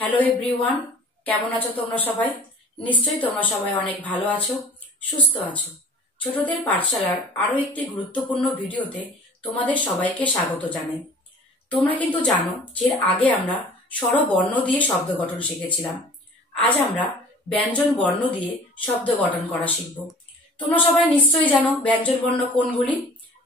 Hello everyone, কেমন আছো তোমরা সবাই? নিশ্চয়ই তোমরা সবাই অনেক ভালো আছো, সুস্থ আছো। ছোটদের পাঠশালার আরো একটি গুরুত্বপূর্ণ ভিডিওতে তোমাদের সবাইকে স্বাগত জানাই। তোমরা কিন্তু জানো যে এর আগে আমরা স্বরবর্ণ দিয়ে শব্দ গঠন শিখেছিলাম। আজ আমরা ব্যঞ্জন বর্ণ দিয়ে শব্দ গঠন করা শিখব। তোমরা সবাই নিশ্চয়ই জানো ব্যঞ্জন বর্ণ কোনগুলি।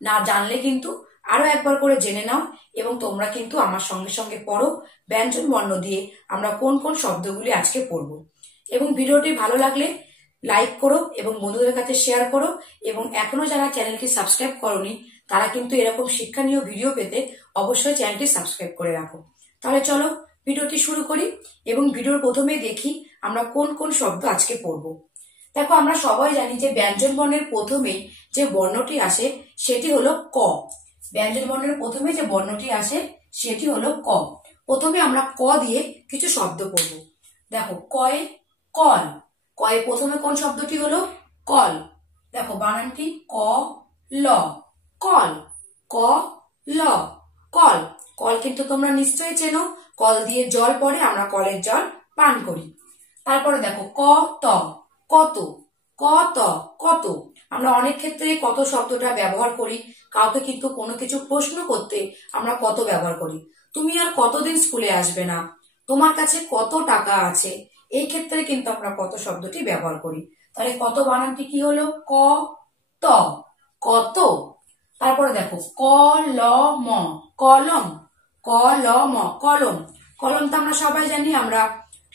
না জানলে কিন্তু আরো একবার করে জেনে নাও এবং তোমরা কিন্তু আমার সঙ্গে সঙ্গে পড়ো ব্যঞ্জন বর্ণ দিয়ে আমরা কোন কোন শব্দগুলি আজকে পড়ব। এবং ভিডিওটি ভালো লাগলে লাইক করো এবং বন্ধুদের কাছে শেয়ার করো, এবং এখনো যারা চ্যানেলটি সাবস্ক্রাইব করোনি তারা কিন্তু এরকম শিক্ষণীয় ভিডিও পেতে অবশ্যই চ্যানেলটি সাবস্ক্রাইব করে রাখো। তাহলে চলো ভিডিওটি শুরু করি এবং ভিডিওর প্রথমে দেখি আমরা কোন কোন শব্দ আজকে পড়ব। দেখো, আমরা সবাই জানি যে ব্যঞ্জন বর্ণের প্রথমেই যে বর্ণটি আসে সেটি হলো ক। ব্যঞ্জন বর্ণের প্রথমে যে বর্ণটি আসে সেটি হলো ক। প্রথমে আমরা ক দিয়ে কিছু শব্দ পড়ব। দেখো, কয়ে কল। কয়ে প্রথমে কোন শব্দটি হলো? কল। দেখো বানানটি ক ল, কল। ক ল, কল। কল কিন্তু তোমরা নিশ্চয়ই চেনো, কল দিয়ে জল পড়ে, আমরা কলের জল পান করি। তারপরে দেখো ক ত, কত। ক ত, কত। আমরা অনেক ক্ষেত্রে কত শব্দটা ব্যবহার করি। কাউকে কিন্তু কোনো কিছু প্রশ্ন করতে আমরা কত ব্যবহার করি। তুমি আর কতদিন স্কুলে আসবে না, তোমার কাছে কত টাকা আছে, এই ক্ষেত্রে কিন্তু আমরা কত শব্দটি ব্যবহার করি। তাহলে কত বানানটি কি হলো? ক ত, কত। তারপরে দেখো ক ল ম, কলম। ক ল ম, কলম। কলম তো আমরা সবাই জানি, আমরা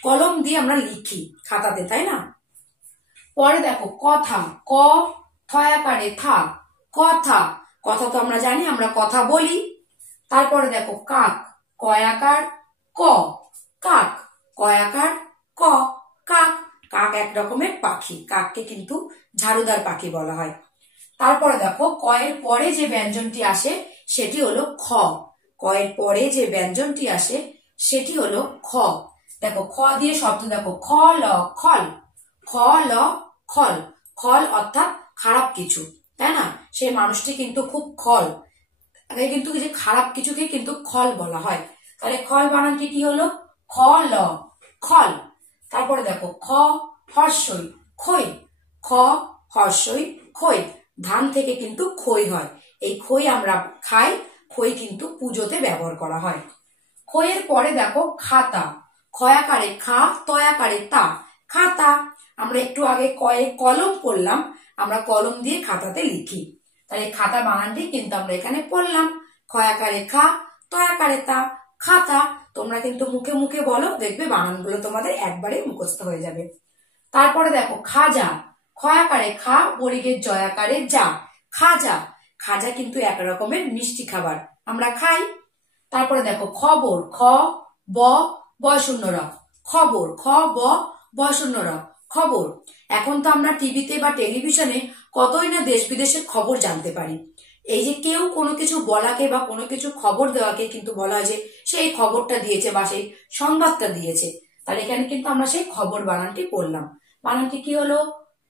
কলম দিয়ে আমরা লিখি খাতাতে, তাই না? পরে দেখো কথা। ক থয়াকারে থা, কথা। কথা তো আমরা জানি, আমরা কথা বলি। তারপরে দেখো কাক। কয়াকার ক, কাক। কয়াকার ক, কাক। কাক এক রকমের পাখি, কাককে কিন্তু ঝাড়ুদার পাখি বলা হয়। তারপরে দেখো কয়ের পরে যে ব্যঞ্জনটি আসে সেটি হলো খ। কয়ের পরে যে ব্যঞ্জনটি আসে সেটি হলো খ। দেখো খ দিয়ে শব্দ, দেখো খ ল খল। খ ল খল। খল অর্থাৎ খারাপ কিছু, তাই না? সেই মানুষটি কিন্তু খুব খল, আগে কিন্তু যে খারাপ কিছুকে কিন্তু খল বলা হয়। তাহলে খল বানানটি কি হলো? খ ল, খল। তারপরে দেখো খ হর্ষই খই। খ হর্ষই খই। ধান থেকে কিন্তু খই হয়, এই খই আমরা খাই, খই কিন্তু পুজোতে ব্যবহার করা হয়। খইয়ের পরে দেখো খাতা। খয়াকারে খা, তয়াকারে তা, খাতা। আমরা একটু আগে কয়ে কলম পড়লাম, আমরা কলম দিয়ে খাতাতে লিখি। তাহলে খাতা বানানটি কিন্তু আমরা এখানে পড়লাম। খয়াকারে খা, তয়াকারে তা, খাতা। তোমরা কিন্তু মুখে মুখে বলো, দেখবে বানানগুলো তোমাদের একবারে মুখস্থ হয়ে যাবে। তারপরে দেখো খাজা। খয়াকারে খা, বর্গের জয়াকারে যা, খাজা। খাজা কিন্তু এক রকমের মিষ্টি খাবার, আমরা খাই। তারপরে দেখো খবর। খ ব বয় শূন্য র, খবর। খ ব বয় শূন্য র, খবর। এখন তো আমরা টিভিতে বা টেলিভিশনে কতই না দেশ বিদেশের খবর জানতে পারি। এই যে কেউ কোনো কিছু বলাকে বা কোনো কিছু খবর দেওয়াকে কিন্তু বলা হয় যে সেই খবরটা দিয়েছে বা সেই সংবাদটা দিয়েছে। তাহলে এখানে কিন্তু আমরা সেই খবর বানানটি পড়লাম। বানানটি কি হলো?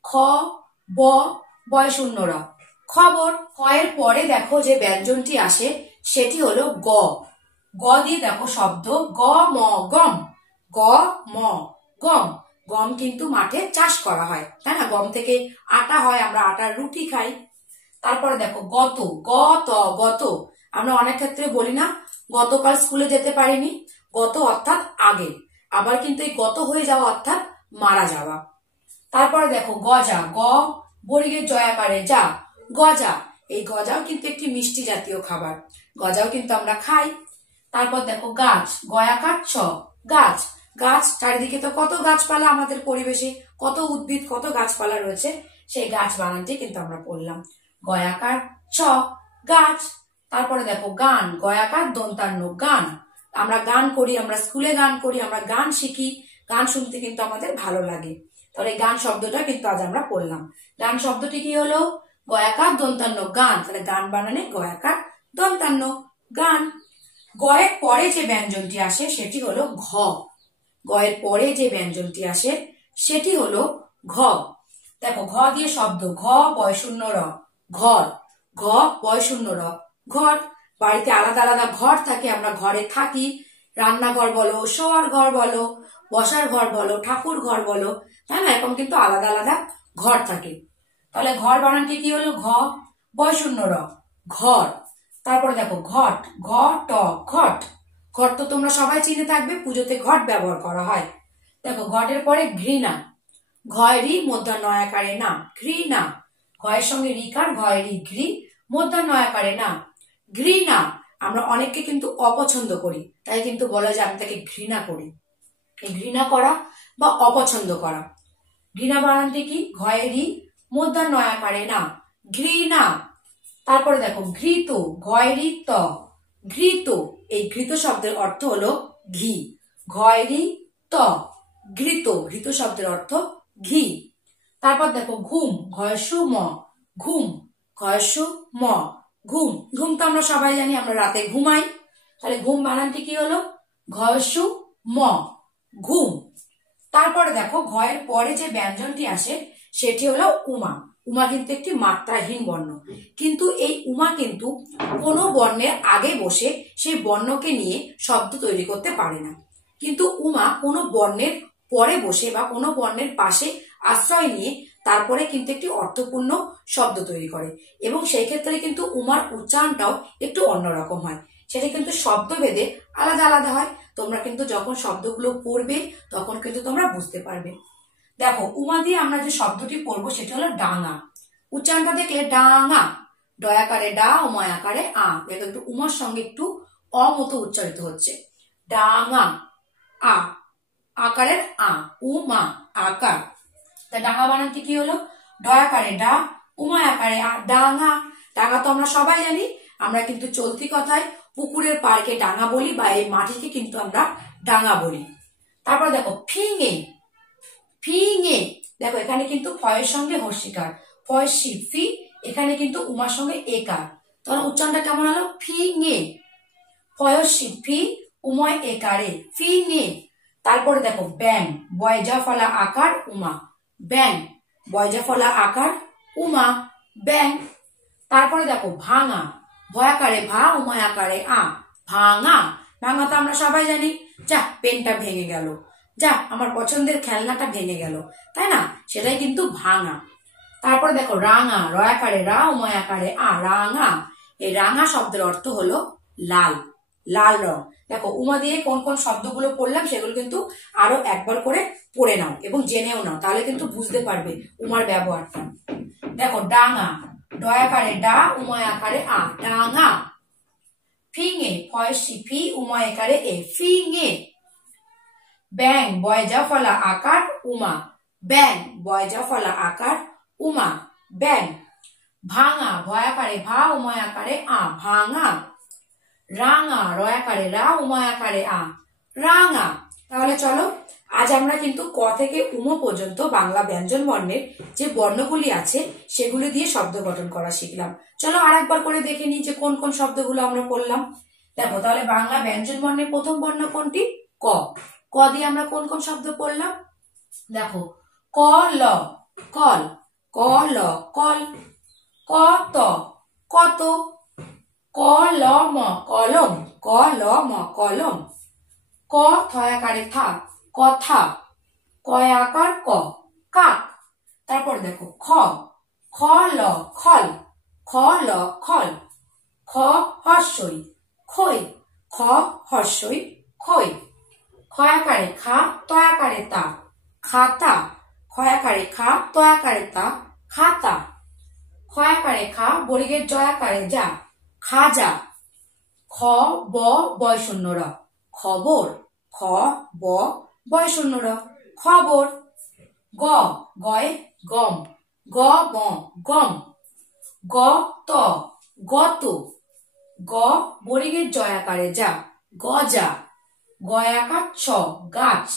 খ ব বয় শূন্য র, খবর। খ এর পরে দেখো যে ব্যঞ্জনটি আসে সেটি হলো গ। গ দিয়ে দেখো শব্দ গ ম গম। গ ম গম। গম কিন্তু মাঠে চাষ করা হয়, তাই না? গম থেকে আটা হয়, আমরা আটার রুটি খাই। তারপরে দেখো গত। গ ত, গত। আমরা অনেক ক্ষেত্রে বলি না গতকাল স্কুলে যেতে পারিনি, গত অর্থাৎ আগে। আবার কিন্তু এই গত হয়ে যাওয়া অর্থাৎ মারা যাওয়া। তারপরে দেখো গজা। গ বর্গের জয়াকারে যা, গজা। এই গজাও কিন্তু একটি মিষ্টি জাতীয় খাবার, গজাও কিন্তু আমরা খাই। তারপর দেখো গাছ। গয়াকার ছ, গাছ। গাছ, চারিদিকে তো কত গাছপালা, আমাদের পরিবেশে কত উদ্ভিদ, কত গাছপালা রয়েছে, সেই গাছ বানানটি কিন্তু আমরা পড়লাম। গয়াকার ছ, গাছ। তারপরে দেখো গান। গয়াকার দন্তান্ন গান। আমরা গান করি, আমরা স্কুলে গান করি, আমরা গান শিখি, গান শুনতে কিন্তু আমাদের ভালো লাগে। তাহলে গান শব্দটা কিন্তু আজ আমরা পড়লাম। গান শব্দটি কি হলো? গয়াকার দন্তান্ন গান। তাহলে গান বানানে গয়াকার দন্তান্ন গান। গয়ের পরে যে ব্যঞ্জনটি আসে সেটি হলো ঘ। গয়ের পরে যে ব্যঞ্জনটি আসে সেটি হলো ঘ। দেখো ঘ দিয়ে শব্দ ঘ বয় শূন্য র, ঘর। ঘ বয় শূন্য র, ঘর। বাড়িতে আলাদা আলাদা ঘর থাকে, আমরা ঘরে থাকি, রান্নাঘর বলো, শোয়ার ঘর বলো, বসার ঘর বলো, ঠাকুর ঘর বলো, তাই না? এরকম কিন্তু আলাদা আলাদা ঘর থাকে। তাহলে ঘর বানানটি কি হলো? ঘ বয় শূন্য র, ঘর। তারপরে দেখো ঘট, ঘ ট, ঘট। ঘট তো তোমরা সবাই চিনে থাকবে, পুজোতে ঘট ব্যবহার করা হয়। দেখো ঘটের পরে ঘৃণা, ঘয় রি মধ্যাহ্ন নয়াকারে না, ঘৃণা। ঘয়ের সঙ্গে রিকার, ঘয় রি ঘৃ মধ্যাহ্ন নয়াকারে না, ঘৃণা। আমরা অনেককে কিন্তু অপছন্দ করি, তাই কিন্তু বলা যায় আমি তাকে ঘৃণা করি। এই ঘৃণা করা বা অপছন্দ করা। ঘৃণা বানানটি কি? ঘয় রি মধ্যাহ্ন নয়াকারে না, ঘৃণা। তারপরে দেখো ঘৃত, ঘয় রি ত, ঘৃত। এই ঘৃত শব্দের অর্থ হলো ঘি, ঘয় রি ত, ঘৃত। ঘৃত শব্দের অর্থ ঘি। তারপর দেখো ঘুম, ঘয়সু ম, ঘুম, ঘয়সু ম, ঘুম। ঘুম তো আমরা সবাই জানি, আমরা রাতে ঘুমাই। তাহলে ঘুম বানানটি কি হলো? ঘয়সু ম, ঘুম। তারপরে দেখো ঘয়ের পরে যে ব্যঞ্জনটি আসে সেটি হলো উমা। উমা কিন্তু একটি মাত্রাহীন বর্ণ, কিন্তু এই উমা কিন্তু কোনো বর্ণের আগে বসে সেই বর্ণকে নিয়ে শব্দ তৈরি করতে পারে না, কিন্তু উমা কোনো বর্ণের পরে বসে বা কোনো বর্ণের পাশে আশ্রয় নিয়ে তারপরে কিন্তু একটি অর্থপূর্ণ শব্দ তৈরি করে, এবং সেই ক্ষেত্রে কিন্তু উমার উচ্চারণটাও একটু অন্যরকম হয়। সেটা কিন্তু শব্দভেদে আলাদা আলাদা হয়। তোমরা কিন্তু যখন শব্দগুলো পড়বে তখন কিন্তু তোমরা বুঝতে পারবে। দেখো উমা দিয়ে আমরা যে শব্দটি পড়বো সেটা হলো ডাঙা। উচ্চারণটা দেখলে ডাঙা, ডয়াকারে ডা, উময়াকারে আ। দেখো একটু উমার সঙ্গে একটু অ মতো উচ্চারিত হচ্ছে। ডাঙা, আ, আকারের আ, উমা, আকার। তা ডাঙা বানানটি কি হলো? ডয়াকারে ডা, উময়াকারে আ, ডাঙা। ডাঙা তো আমরা সবাই জানি, আমরা কিন্তু চলতি কথায় পুকুরের পাড়কে ডাঙা বলি, বা এই মাটিকে কিন্তু আমরা ডাঙা বলি। তারপর দেখো ফিঙে, ফিঙে। দেখো এখানে কিন্তু ফয়ের সঙ্গে হর্ষিকার, ফয়সি ফি, এখানে কিন্তু উমার সঙ্গে একার। তাহলে উচ্চারণটা কেমন হলো? ফিঙে, ফয়সি ফি, উময় একারে, ফিঙে। তারপরে দেখো ব্যাং, বয়জা ফলা আকার উমা, ব্যাং, বয়জা ফলা আকার উমা, ব্যাং। তারপরে দেখো ভাঙা, ভয়াকারে ভা, উময় আকারে আ, ভাঙা। ভাঙা তো আমরা সবাই জানি, যা পেনটা ভেঙে গেল, যা আমার পছন্দের খেলনাটা ভেঙে গেল, তাই না? সেটাই কিন্তু ভাঙা। তারপরে দেখো রাঙা, রয়াকারে রা, উময়াকারে আ, রাঙা। এই রাঙা শব্দের অর্থ হলো লাল, লাল রং। দেখো উমা দিয়ে কোন কোন শব্দগুলো পড়লাম সেগুলো কিন্তু আরো একবার করে পড়ে নাও এবং জেনেও নাও, তাহলে কিন্তু বুঝতে পারবে উমার ব্যবহারটা। দেখো ডাঙা, ডয়াকারে ডা, উময়াকারে আ, ডাঙা। ফিঙে, ফয়সি ফি, উময়াকারে এ, ফিঙে। ব্যাং, বয়জা ফলা আকার উমা, ব্যাং, বয়জা ফলা আকার উমা, ব্যাং। ভাঙা, ভয়াকারে ভা, উময়াকারে আ, ভাঙা। রাঙা, রয়াকারে রা, উময়াকারে আ, রাঙা। তাহলে চলো আজ আমরা কিন্তু ক থেকে উম পর্যন্ত বাংলা ব্যঞ্জন বর্ণের যে বর্ণগুলি আছে সেগুলি দিয়ে শব্দ গঠন করা শিখলাম। চলো আর একবার করে দেখে নিই যে কোন কোন শব্দগুলো আমরা করলাম। দেখো তাহলে বাংলা ব্যঞ্জন বর্ণের প্রথম বর্ণ কোনটি? ক। ক দিয়ে আমরা কোন কোন শব্দ পড়লাম? দেখো ক ল, কল, ক ল কল, কত, কত, কলম, কলম, কলম, কলম। ক থয়াকারে থা, কথা, কয়াকার ক, কাক। তারপর দেখো খ, খ ল খল, খ ল খল, খ হর্ষই, খই, খ হর্ষই, খই। খয়াকারে খা, তয়াকারে তা, খাতা, খয়াকারে খা, তয়াকারে তা, খাতা। খয়াকারে খা, বর্গের জয়াকারে যা, খাজা। খ ব বয় শূন্য র, খবর, খ ব বয় শূন্য র, খবর। গ, গয়ে গম, গ ম, গম। গ ত, গত। গ বর্গের জয়াকারে যা, গজা। গয়াকার ছ, গাছ,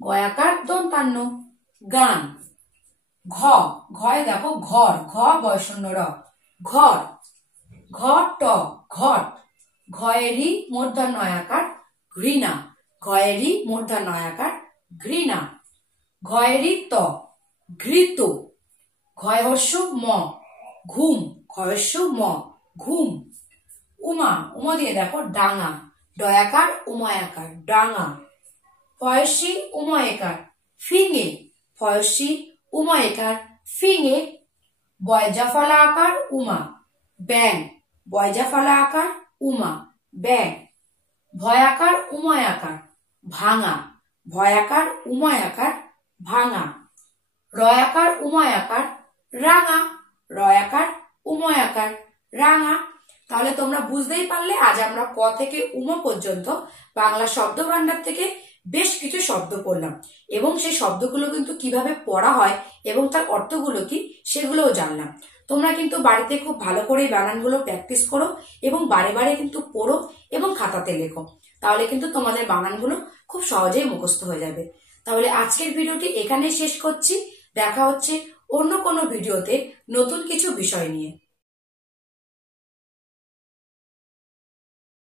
গয়াকার দন্তান্ন, গান। ঘ, ঘয়ে দেখো ঘর, ঘ বয় শূন্য র, ঘর। ঘ ট, ঘট। ঘয়েরই মূর্ধন্য আকার ঘৃণা, ঘয়েরই মূর্ধন্য আকার ঘৃণা। ঘয়েরই ত, ঘৃত। ঘয় হর্ষ ম, ঘুম, ঘয়স্য ম, ঘুম। উমা, উমা দিয়ে দেখো ডাঙা, ডয়াকার উময়াকার ডাঙা, ফয়সী উময়কার ফিঙে, ফয়সী উময়কার ফিঙে, বয়জাফলা আকার উমা ব্যাং, বয়জাফলা আকার উমা ব্যাং, ভয়াকার উময়াকার ভাঙা, ভয়াকার উময়াকার ভাঙা, রয়াকার উময়াকার রাঙা, রয়াকার উময়াকার রাঙা। তাহলে তোমরা বুঝতেই পারলে আজ আমরা ক থেকে উম পর্যন্ত বাংলা শব্দ ভান্ডার থেকে বেশ কিছু শব্দ পড়লাম এবং সেই শব্দগুলো কিন্তু কিভাবে পড়া হয় এবং তার অর্থগুলো কি সেগুলোও জানলাম। তোমরা কিন্তু বাড়িতে খুব ভালো করে বানানগুলো প্র্যাকটিস করো এবং বারে বারে কিন্তু পড়ো এবং খাতাতে লেখো, তাহলে কিন্তু তোমাদের বানানগুলো খুব সহজেই মুখস্থ হয়ে যাবে। তাহলে আজকের ভিডিওটি এখানেই শেষ করছি। দেখা হচ্ছে অন্য কোনো ভিডিওতে নতুন কিছু বিষয় নিয়ে।